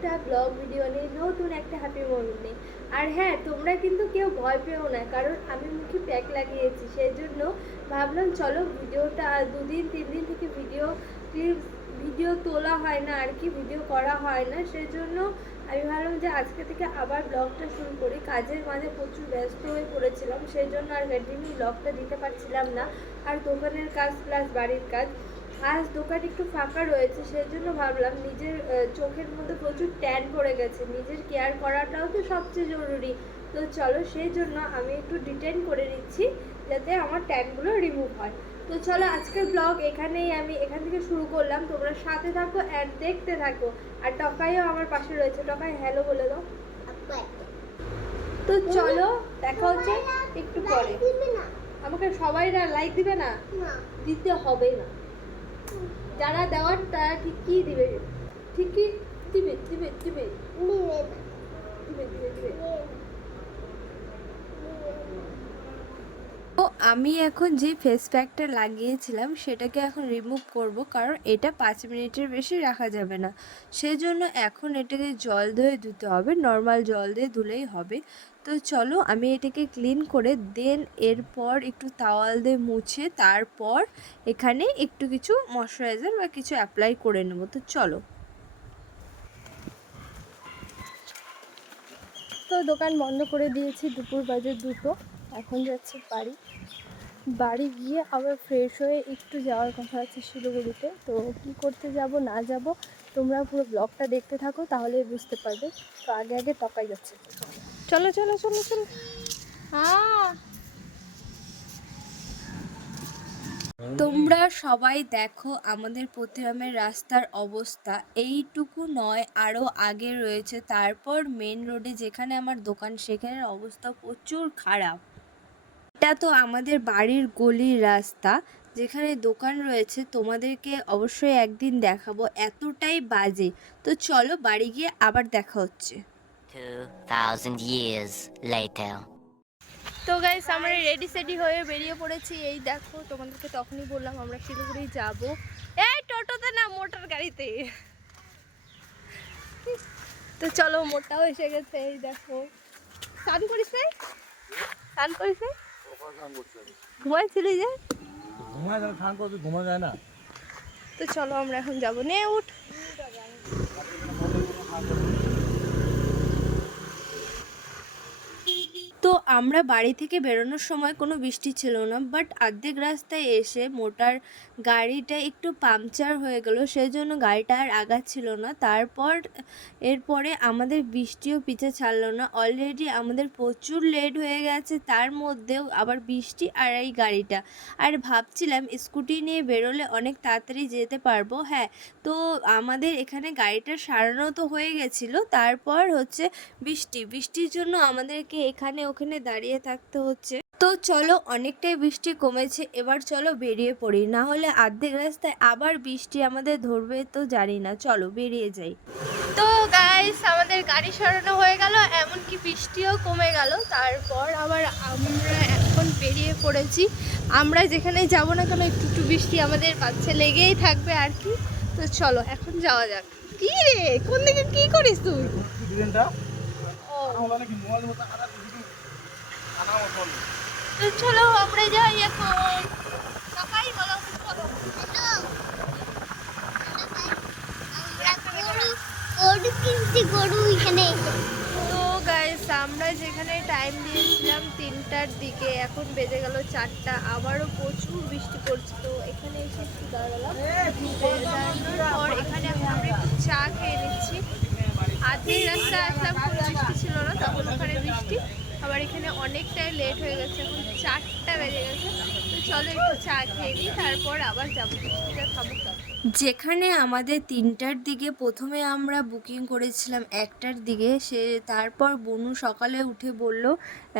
একটা blog video নিয়ে নতুন একটা হ্যাপি মোমেন্ট নিয়ে। আর হ্যাঁ তোমরা কিন্তু কেউ ভয় পেও না, কারণ আমি মুখে প্যাক লাগিয়েছি সেই জন্য ভাবলাম চলো ভিডিওটা দুদিন, তিন দিন থেকে ভিডিও ভিডিও তোলা হয় না, আর কি ভিডিও করা হয় না সেই জন্য আমি ভাবলাম যে আজকে থেকে আবার ব্লগটা শুরু করি। কাজের মাঝে প্রচুর ব্যস্ত হয়ে পড়েছিলাম সেই জন্য আর কন্টিনিউ ব্লগটা দিতে পারছিলাম না। আর দোকানের কাজ প্লাস বাড়ির কাজ। আজ দোকান একটু ফাঁকা রয়েছে সেই জন্য ভাবলাম নিজের চোখের মধ্যে প্রচুর ট্যান পড়ে গেছে। নিজের কেয়ার করাটাও তো সবচেয়ে জরুরি। তো চলো সেই জন্য আমি একটু ডিটেন করে নিচ্ছি যাতে আমার ট্যানগুলো রিমুভ হয়। তো চলো আজকের ব্লগ এখানেই আমি এখান থেকে শুরু করলাম। তোমরা সাথে থাকো অ্যাড দেখতে থাকো। আর টকাইও আমার পাশে রয়েছে। টকাই হ্যালো বলে দাও। তো চলো দেখা হচ্ছে একটু পরে। আমাকে সবাই লাইক দিবে না? দিতে হবে না। যারা দেওয়ার, তারা ঠিক কি দিবে? দিবে দিবে দিবে। দিবে দিবে তো আমি এখন যে ফেস প্যাকটা লাগিয়েছিলাম, সেটাকে এখন রিমুভ করব, কারণ এটা পাঁচ মিনিটের বেশি রাখা যাবে না। সেজন্য এখন এটাকে জল ধুয়ে ধুতে হবে। নর্মাল জল দিয়ে ধুলেই হবে। তো চলো আমি এটাকে ক্লিন করে দেন এরপর একটু তাওয়াল দিয়ে মুছে তারপর এখানে একটু কিছু ময়শ্চারাইজার বা কিছু অ্যাপ্লাই করে নেব। তো চলো। তো দোকান বন্ধ করে দিয়েছি, দুপুর বাজে দুটো, এখন যাচ্ছি বাড়ি। বাড়ি গিয়ে আবার ফ্রেশ হয়ে একটু যাওয়ার কথা আছে শিলিগুড়িতে, তো কি করতে যাব, না যাব, তোমরা পুরো ব্লগটা দেখতে থাকো তাহলে বুঝতে পারবে। তো আগে আগে তকাই যাচ্ছে। চলো চলো চলো চলো। হ্যাঁ। তোমরা সবাই দেখো আমাদের প্রতিরামের রাস্তার অবস্থা। এইটুকু নয় আরও আগে রয়েছে। তারপর মেন রোডে যেখানে আমার দোকান সেখানের অবস্থা প্রচুর খারাপ। এটা তো আমাদের বাড়ির গলির রাস্তা। যেখানে দোকান রয়েছে তোমাদেরকে অবশ্যই একদিন দেখাবো। এতটাই বাজে। তো চলো বাড়ি গিয়ে আবার দেখা হচ্ছে। 2,000 years later. তো গাইস আমরা রেডি সেডি হয়ে বেরিয়ে পড়েছি। এই দেখো তোমাদেরকে তখনই বললাম আমরা শিলিগুড়ি যাব। এই টোটোতে না মোটর গাড়িতে। তো চলো মোটাও এসে গেছে এই দেখো। স্নান করিস স্নান করিস ঘুমাইছিলি যে? ঘুমায় করতে ঘুমা যায় না। তো চলো আমরা এখন যাব। নে উঠ তো আমরা বাড়ি থেকে বেরোনোর সময় কোনো বৃষ্টি ছিল না বাট অর্ধেক রাস্তায় এসে মোটার গাড়িটা একটু পাংচার হয়ে গেল সেই জন্য গাড়িটা আর আগাচ্ছিল না। তারপর, এরপরে আমাদের বৃষ্টিও পিছে ছাড়লো না। অলরেডি আমাদের প্রচুর লেট হয়ে গেছে, তার মধ্যেও আবার বৃষ্টি আর এই গাড়িটা। আর ভাবছিলাম স্কুটি নিয়ে বেরোলে অনেক তাড়াতাড়ি যেতে পারব হ্যাঁ। তো আমাদের এখানে গাড়িটা সারানো তো হয়ে গেছিল, তারপর হচ্ছে বৃষ্টি। বৃষ্টির জন্য আমাদেরকে এখানে ওখানে দাঁড়িয়ে থাকতে হচ্ছে। তো চলো অনেকটাই বৃষ্টি কমেছে এবার চলো বেরিয়ে পড়ি। না হলে অর্ধেক রাস্তায় আবার বৃষ্টি আমাদের ধরবে তো জানি না। চলো বেরিয়ে যাই। তো গাইস আমাদের গাড়ি সরানো হয়ে গেল এমনকি বৃষ্টিও কমে গেল। তারপর আবার আমরা এখন বেরিয়ে পড়েছি। আমরা যেখানে যাব না কেন একটু একটু বৃষ্টি আমাদের পাচ্ছে লেগেই থাকবে আর কি। তো চলো এখন যাওয়া যাক। কি রে? কোন দিকে কি করিস তুই? ও। চলো আমরা যাই এখন। সবাই বলো চলো গরু কিনছি গরু এখানে। তো গাইস আমরা যেখানে টাইম দিয়েছিলাম তিনটার দিকে এখন বেজে গেল চারটা। আবারও প্রচুর বৃষ্টি পড়ছে তো এখানে এসে একটু দাঁড়ালাম। দাঁড়ানোর পর এখানে এখন আমরা একটু চা খেয়ে নিচ্ছি। আধেই রাস্তা আসলাম কোনো বৃষ্টি ছিল না তখন ওখানে বৃষ্টি। আবার এখানে অনেকটাই লেট হয়ে গেছে এখন চারটা বেজে গেছে। তো চলো একটু চা খেয়ে নিই তারপর আবার যাব। বৃষ্টিটা থামুক যেখানে আমাদের তিনটার দিকে প্রথমে আমরা বুকিং করেছিলাম একটার দিকে। সে তারপর বনু সকালে উঠে বলল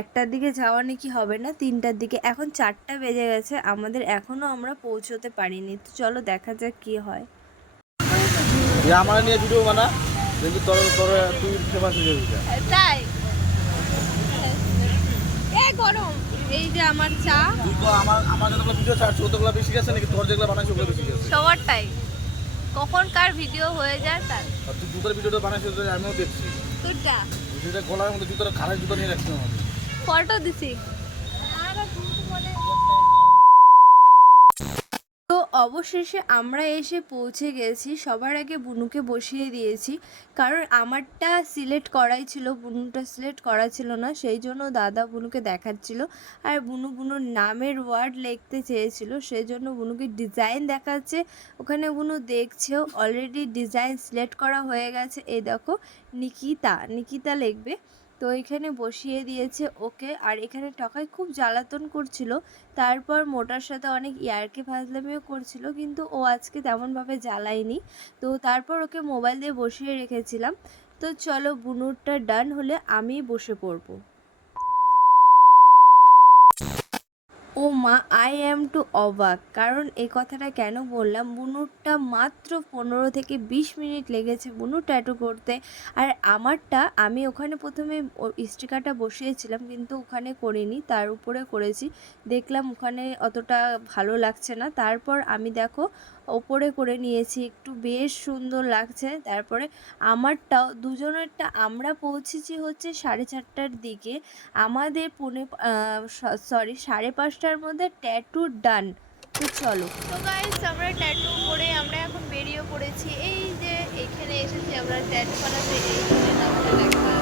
একটার দিকে যাওয়া নাকি হবে না? তিনটার দিকে। এখন চারটা বেজে গেছে আমাদের এখনও আমরা পৌঁছতে পারিনি। তো চলো দেখা যাক কী হয়। আমার নিয়ে ভিডিও বানা কিন্তু তোর তোর তুই ফেমাস হয়ে যাবি। তাই? গরম। এই যে আমার চা। তুই তো আমার আমার যতগুলো ভিডিও ছাড়ছো ওতগুলো বেশি গেছে নাকি? তোর যেগুলো বানাইছো ওগুলো বেশি গেছে। সবারটাই কখন কার ভিডিও হয়ে যায় তার। আর তুই জুতার ভিডিওটা বানাইছিস তো আমিও দেখছি। তোরটা। যেটা গলার মধ্যে জুতার খারাপ জুতা নিয়ে রাখছিস আমি ফটো দিছি তো অবশেষে আমরা এসে পৌঁছে গেছি। সবার আগে বুনুকে বসিয়ে দিয়েছি। কারণ আমারটা সিলেক্ট করাই ছিল, বুনুটা সিলেক্ট করা ছিল না। সেই জন্য দাদা বুনুকে দেখাচ্ছিল। আর বুনু বুনুর নামের ওয়ার্ড লিখতে চেয়েছিল। সেই জন্য বুনুকে ডিজাইন দেখাচ্ছে। ওখানে বুনু দেখছেও অলরেডি ডিজাইন সিলেক্ট করা হয়ে গেছে। এই দেখো, নিকিতা নিকিতা লিখবে। তো এখানে বসিয়ে দিয়েছে ওকে। আর এখানে টকাই খুব জ্বালাতন করছিল। তারপর মোটার সাথে অনেক ইয়ারকে ফাজলামিও করছিল, কিন্তু ও আজকে তেমনভাবে জ্বালায়নি। তো তারপর ওকে মোবাইল দিয়ে বসিয়ে রেখেছিলাম। তো চলো বুনুরটা ডান হলে আমি বসে পড়ব। ও মা আই অ্যাম টু অবাক। কারণ এই কথাটা কেন বললাম? বুনুরটা মাত্র পনেরো থেকে বিশ মিনিট লেগেছে বুনু ট্যাটু করতে। আর আমারটা, আমি ওখানে প্রথমে স্টিকারটা বসিয়েছিলাম, কিন্তু ওখানে করিনি, তার উপরে করেছি। দেখলাম ওখানে অতটা ভালো লাগছে না। তারপর আমি দেখো, ওপরে করে নিয়েছি, একটু বেশ সুন্দর লাগছে। তারপরে আমারটাও, দুজনেরটা আমরা পৌঁছেছি হচ্ছে সাড়ে চারটার দিকে। আমাদের পৌনে সরি সাড়ে পাঁচটার মধ্যে ট্যাটু ডান তো চলো। তো গাইস আমরা ট্যাটু করে আমরা এখন বেরিয়ে পড়েছি। এই যে এখানে এসেছি আমরা ট্যাটু বানাতে এই যে নামটা লেখা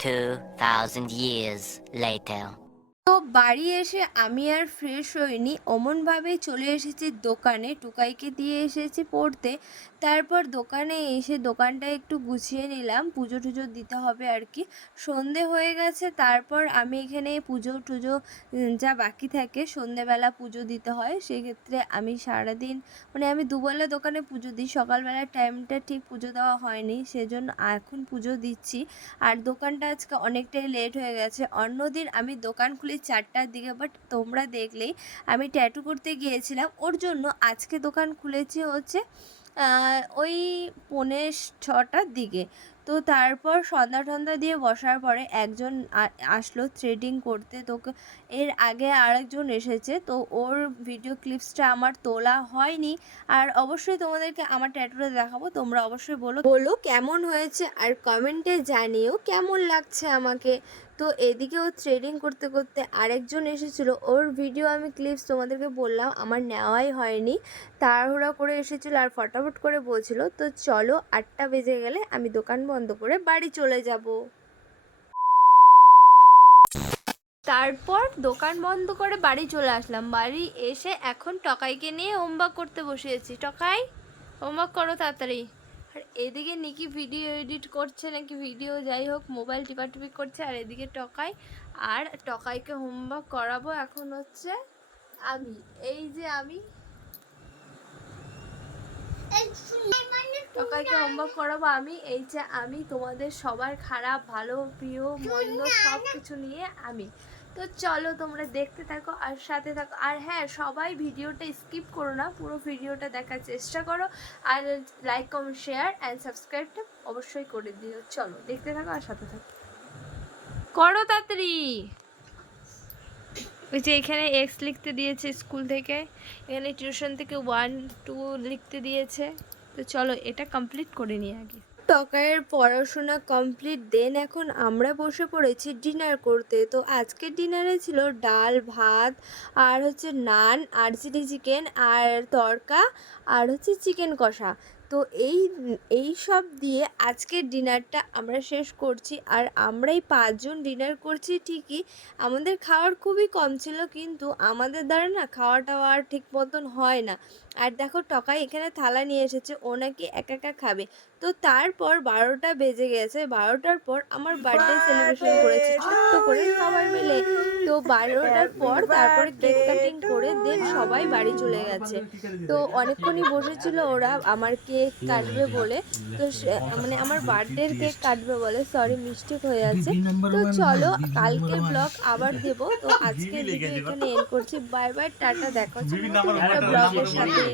2,000 years later. তো বাড়ি এসে আমি আর ফ্রেশ হইনি। অমনভাবেই চলে এসেছি দোকানে। টুকাইকে দিয়ে এসেছি পড়তে। তারপর দোকানে এসে দোকানটা একটু গুছিয়ে নিলাম। পুজো টুজো দিতে হবে আর কি। সন্ধে হয়ে গেছে, তারপর আমি এখানে পুজো টুজো যা বাকি থাকে, সন্ধেবেলা পুজো দিতে হয়। সেক্ষেত্রে আমি সারাদিন মানে আমি দুবেলা দোকানে পুজো দিই। সকালবেলার টাইমটা ঠিক পুজো দেওয়া হয়নি, সেজন্য এখন পুজো দিচ্ছি। আর দোকানটা আজকে অনেকটাই লেট হয়ে গেছে। অন্যদিন আমি দোকান খুলি চারটার দিকে বাট তোমরা দেখলেই আমি ট্যাটু করতে গিয়েছিলাম। ওর জন্য আজকে দোকান খুলেছে হচ্ছে ওই পৌনে ছটার দিকে। তো তারপর সন্ধ্যা টন্ধা দিয়ে বসার পরে একজন আসলো থ্রেডিং করতে। তো ক- এর আগে আরেকজন এসেছে, তো ওর ভিডিও ক্লিপসটা আমার তোলা হয়নি। আর অবশ্যই তোমাদেরকে আমার ট্যাটুটা দেখাবো, তোমরা অবশ্যই বলো। বলো কেমন হয়েছে আর কমেন্টে জানিও কেমন লাগছে আমাকে। তো এদিকেও থ্রেডিং করতে করতে আরেকজন এসেছিল, ওর ভিডিও আমি ক্লিপস তোমাদেরকে বললাম, আমার নেওয়াই হয়নি। তাড়াহুড়া করে এসেছিল আর ফটাফট করে বলছিল, তো চলো আটটা বেজে গেলে আমি দোকান বন্ধ করে বাড়ি চলে যাব। তারপর দোকান বন্ধ করে বাড়ি চলে আসলাম। বাড়ি এসে এখন টকাইকে নিয়ে হোমওয়ার্ক করতে বসিয়েছি। টকাই, হোমওয়ার্ক করো তাড়াতাড়ি। আর এদিকে নিকি ভিডিও এডিট করছে, নাকি ভিডিও যাই হোক, মোবাইল টিপাটিপি করছে, আর এদিকে টকাই। আর টকাইকে হোমওয়ার্ক করাবো এখন হচ্ছে আমি। এই যে আমি। টকাইকে হোমওয়ার্ক করাবো আমি। এই যে আমি, তোমাদের সবার খারাপ, ভালো, প্রিয়, মন্দ সব কিছু নিয়ে আমি। তো চলো তোমরা দেখতে থাকো আর সাথে থাকো। আর হ্যাঁ সবাই ভিডিওটা স্কিপ করো না, পুরো ভিডিওটা দেখার চেষ্টা করো। আর লাইক কমেন্ট শেয়ার অ্যান্ড সাবস্ক্রাইবটা অবশ্যই করে দিও। চলো দেখতে থাকো আর সাথে থাকো। করো তাড়াতাড়ি। ওই যে এখানে এক্স লিখতে দিয়েছে স্কুল থেকে, এখানে টিউশন থেকে ওয়ান টু লিখতে দিয়েছে। তো চলো এটা কমপ্লিট করে নিই আগে। টকায়ের পড়াশোনা কমপ্লিট, দেন এখন আমরা বসে পড়েছি ডিনার করতে। তো আজকে ডিনারে ছিল ডাল, ভাত, আর হচ্ছে নান, আর চিলি চিকেন, আর তরকা, আর হচ্ছে চিকেন কষা। তো এই এই সব দিয়ে আজকের ডিনারটা আমরা শেষ করছি। আর আমরাই পাঁচজন ডিনার করছি ঠিকই। আমাদের খাওয়ার খুবই কম ছিল কিন্তু আমাদের দ্বারা না খাওয়া টাওয়া আর ঠিক মতন হয় না। আর দেখো টকাই এখানে থালা নিয়ে এসেছে, ও নাকি একা একা খাবে। তো তারপর বারোটা বেজে গেছে, বারোটার পর আমার বার্থডে সেলিব্রেশন করেছে, ছোট্ট করে সবাই মিলে। তো বারোটার পর তারপরে কেক কাটিং করে দেন সবাই বাড়ি চলে গেছে। তো অনেকক্ষণই বসেছিল ওরা, আমার কেক কাটবে বলে। তো সে- মানে আমার বার্থডের কেক কাটবে বলে সরি মিস্টেক হয়ে আছে। তো চলো কালকের ব্লগ আবার দেবো। তো আজকে ভিডিও এখানে এন্ড করছি। বাই বাই টাটা দেখা হচ্ছে ব্লগের সাথে।